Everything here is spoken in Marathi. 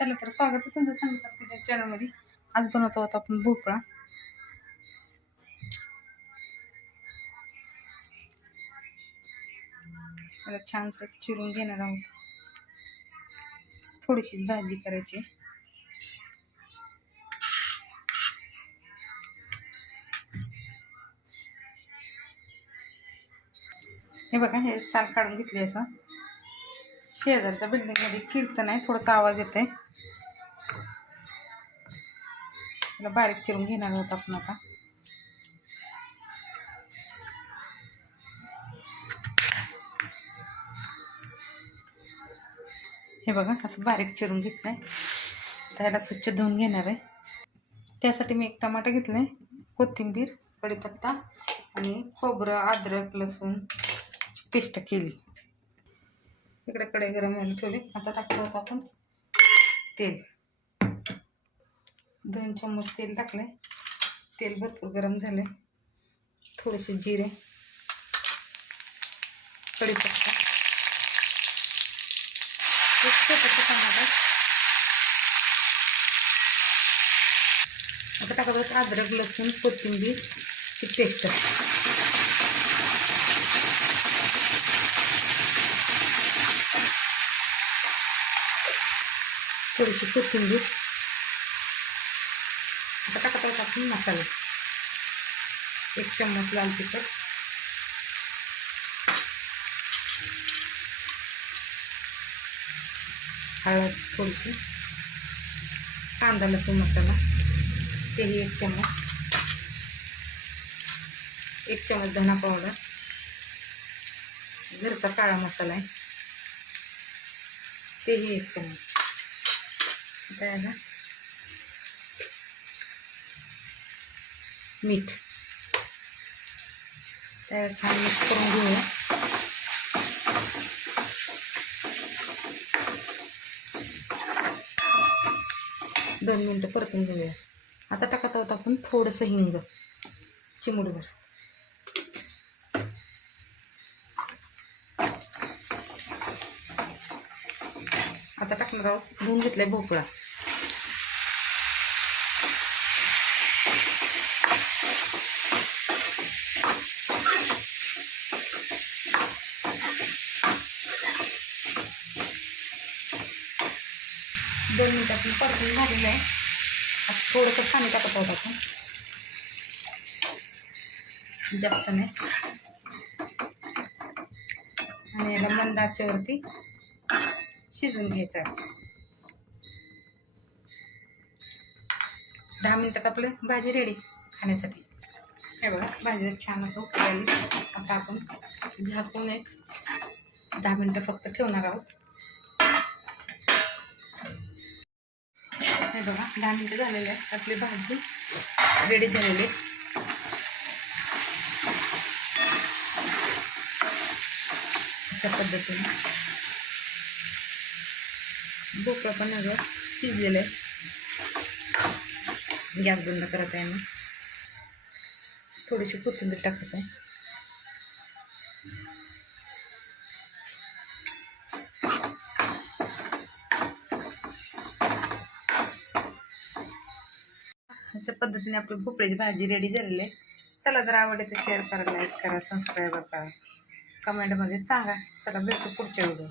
चला तर स्वागत आहे तुमचं सांगितलं किचन चॅनलमध्ये आज बनवतो आहोत आपण भोपळा. त्याला छानसं चिरून घेणार आहोत. थोडीशी भाजी करायची. हे बघा हे साल काढून घेतली असं. शेजारच्या बिल्डिंगमध्ये कीर्तन आहे थोडासा आवाज येत आहे त्याला बारीक चिरून घेणार आहोत आपण आता. हे बघा असं बारीक चिरून घेतलं आहे त्याला स्वच्छ धुवून घेणार आहे. त्यासाठी मी एक टमाटा घेतलं आहे कोथिंबीर कढीपत्ता आणि खोबरं अद्रक लसूण पेस्ट केली. इकडे कडे गरम व्हायला ठेवले. आता टाकतो आता आपण तेल. दोन चम्मच तेल टाकले तेल भरपूर गरम झाले थोडेसे जिरे. कडीपत्ता एक छोटासा आता टाकत आहोत अद्रक लसूण कोथिंबीरची पेस्ट. थोडीशी कोथिंबीर. आता टाकत आहोत आपण मसाले. एक चम्मच लाल तिखट. हळद थोडीशी. कांदा लसूण मसाला. तेही एक चम्मच. एक चम्मच धना पावडर. घरचा काळा मसाला आहे. तेही एक चम्मच. त्याला मीठ. त्याला छान मिक्स करून घेऊया. दोन मिनटं परतून घेऊया. आता टाकत आहोत आपण थोडंसं हिंग चिमुडभर आता टाकणार आहोत धुवून घेतलाय भोपळा. दोन मिनटात मी परतून झालेलं आहे. आता थोडंसं पाणी टाकत आहोत आपण. जास्त नाही. आणि याला मंद आचेवरती घ्यायचं आहे. दहा मिनटात आपलं भाजी रेडी खाण्यासाठी. हे बघा भाजी छान असं उकळली. आता आपण झाकून एक दहा मिनटं फक्त ठेवणार आहोत. हे बघा. दहा मिनटं झालेले आहे आपली भाजी रेडी झालेली आहे. अशा पद्धतीने. भोपळा पण अगं शिजलेलं आहे. गॅस बंद करत आहे मी. थोडीशी कोथिंबीर टाकत आहे. अशा पद्धतीने आपली भोपळ्याची भाजी रेडी झालेली आहे. चला जर आवडले तर शेअर करा लाईक करा सबस्क्राईब करा. कमेंटमध्ये सांगा. चला भेटू पुढच्या व्हिडिओ